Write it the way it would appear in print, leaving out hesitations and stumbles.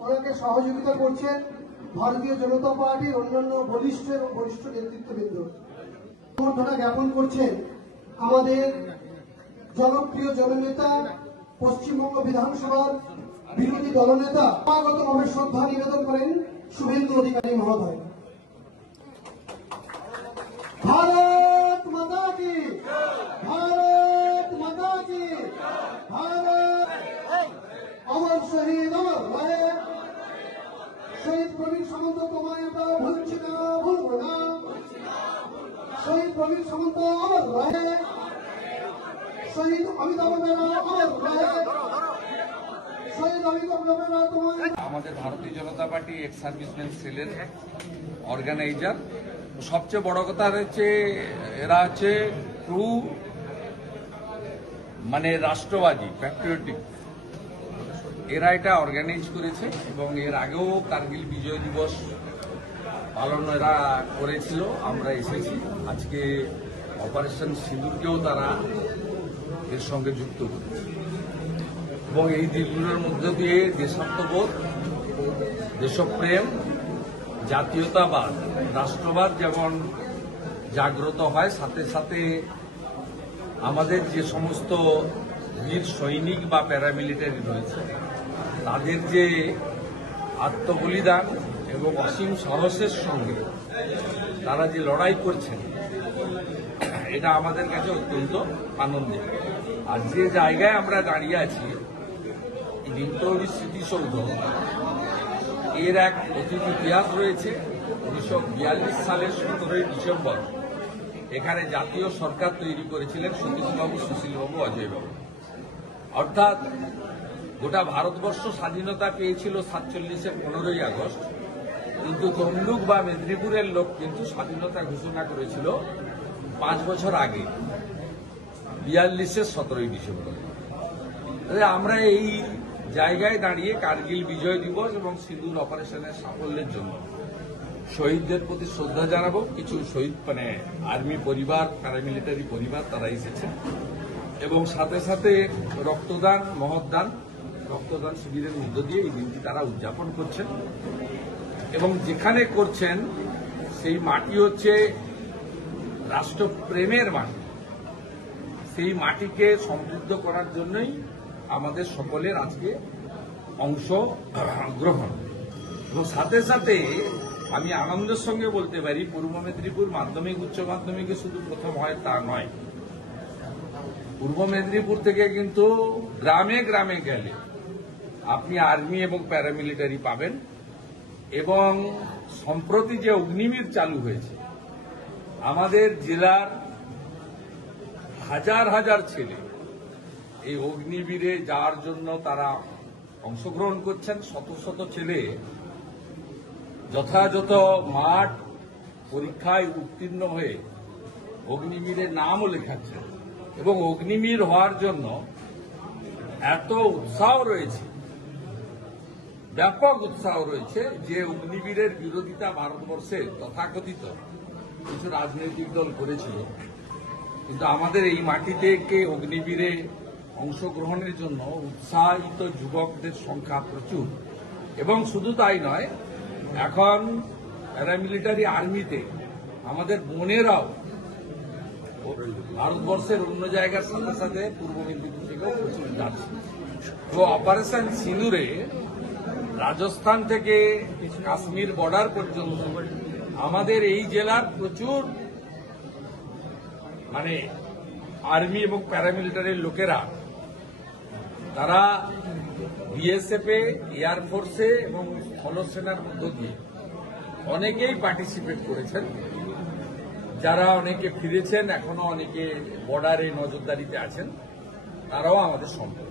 ওনাকে সহযোগিতা করছেন ভারতীয় জনতা পার্টির অন্যান্য বলিষ্ঠ এবং বরিষ্ঠ নেতৃত্ববৃন্দ। সমর্থনা জ্ঞাপন করছেন আমাদের জনপ্রিয় জননেতা, পশ্চিমবঙ্গ বিধানসভার বিরোধী দলনেতা, সমাগতভাবে শ্রদ্ধা নিবেদন করেন শুভেন্দু অধিকারী মহোদয়। ভারত মাতা কি, ভারত মাতা কি, ভারত অমর শহীদ অমর রায়, শহীদ প্রবীণ সামন্ত তোমায় আমরা ভুলছি না, ভুলবো না। শহীদ প্রবীণ সামন্ত অমর রায়, শহীদ অমিতাভ মেরা অমর রায়, শহীদ অমিতাভ মেরা তোমায়। আমাদের ভারতীয় জনতা পার্টি এক্স সার্ভিসম্যান সেলের অর্গানাইজার। সবচেয়ে বড় কথা হচ্ছে এরা হচ্ছে ট্রু রাষ্ট্রবাদী, প্যাট্রিয়টিক। এরা এটা অর্গানাইজ করেছে এবং এর আগেও কার্গিল বিজয় দিবস পালন এরা করেছিল, আমরা এসেছি। আজকে অপারেশন সিঁদুরকেও তারা এর সঙ্গে যুক্ত করেছে এবং এই দিনগুলোর মধ্য দিয়ে দেশাত্মবোধ, দেশপ্রেম, জাতীয়তাবাদ, রাষ্ট্রবাদ যেমন জাগ্রত হয়, সাথে সাথে আমাদের যে সমস্ত বীর সৈনিক বা প্যারামিলিটারি রয়েছে তাদের যে আত্মবলিদান এবং অসীম সাহসের সঙ্গে তারা যে লড়াই করছেন, এটা আমাদের কাছে অত্যন্ত আনন্দের। আর যে জায়গায় আমরা দাঁড়িয়ে আছি, নিমতৌরি স্মৃতিসৌধ, এর এক অতীত ইতিহাস রয়েছে। 1942 সালের 17ই ডিসেম্বর এখানে জাতীয় সরকার তৈরি করেছিলেন সতীশবাবু, সুশীলবাবু, অজয়বাবু। অর্থাৎ গোটা ভারতবর্ষ স্বাধীনতা পেয়েছিল 47-এর 15ই আগস্ট, কিন্তু তমলুক বা মেদিনীপুরের লোক কিন্তু স্বাধীনতা ঘোষণা করেছিল 5 বছর আগে, 42-এর 17ই ডিসেম্বর। আমরা এই জায়গায় দাঁড়িয়ে কার্গিল বিজয় দিবস এবং সিঁদুর অপারেশনের সাফল্যের জন্য শহীদদের প্রতি শ্রদ্ধা জানাবো। কিছু শহীদ আর্মি পরিবার, প্যারামিলিটারি পরিবার তারা এসেছে এবং সাথে সাথে রক্তদান, মহৎদান, রক্তদান শিবিরের মধ্য দিয়ে এই দিনটি তারা উদযাপন করছেন এবং যেখানে করছেন সেই মাটি হচ্ছে রাষ্ট্রপ্রেমের মাটি। সেই মাটিকে সমৃদ্ধ করার জন্যই আমাদের সকলের আজকে অংশগ্রহণ। এবং সাথে সাথে আমি আনন্দের সঙ্গে বলতে পারি, পূর্ব মেদিনীপুর মাধ্যমিক উচ্চ মাধ্যমিকে শুধু প্রথম হয় তা নয়, পূর্ব মেদিনীপুর থেকে কিন্তু গ্রামে গ্রামে গেলে আপনি আর্মি এবং প্যারামিলিটারি পাবেন। এবং সম্প্রতি যে অগ্নিবীর চালু হয়েছে, আমাদের জেলার হাজার হাজার ছেলে এই অগ্নিবীরে যাওয়ার জন্য তারা অংশগ্রহণ করছেন। শত শত ছেলে যথাযথ মাঠ পরীক্ষায় উত্তীর্ণ হয়ে অগ্নিবীরের নামও লেখাচ্ছেন এবং অগ্নিবীর হওয়ার জন্য এত উৎসাহ রয়েছে, ব্যাপক উৎসাহ রয়েছে যে অগ্নিবীরের বিরোধিতা ভারতবর্ষে তথাকথিত কিছু রাজনৈতিক দল করেছিল, কিন্তু আমাদের এই মাটিতে অগ্নিবীরে অংশগ্রহণের জন্য উৎসাহিত যুবকদের সংখ্যা প্রচুর। এবং শুধু তাই নয়, এখন প্যারামিলিটারি আর্মিতে আমাদের বোনেরাও ভারতবর্ষের অন্য জায়গার সাথে সাথে পূর্ব মেদিনীপুর থেকেও প্রচুর যাচ্ছে। তো অপারেশন সিঁদুরে রাজস্থান থেকে কাশ্মীর বর্ডার পর্যন্ত আমাদের এই জেলার প্রচুর আর্মি এবং প্যারামিলিটারির লোকেরা, তারা বিএসএফে, এয়ারফোর্সে এবং স্থলসেনার মধ্য দিয়ে অনেকেই পার্টিসিপেট করেছেন। যারা অনেকে ফিরেছেন, এখনো অনেকে বর্ডারে নজরদারিতে আছেন, তারাও আমাদের সম্পর্ক।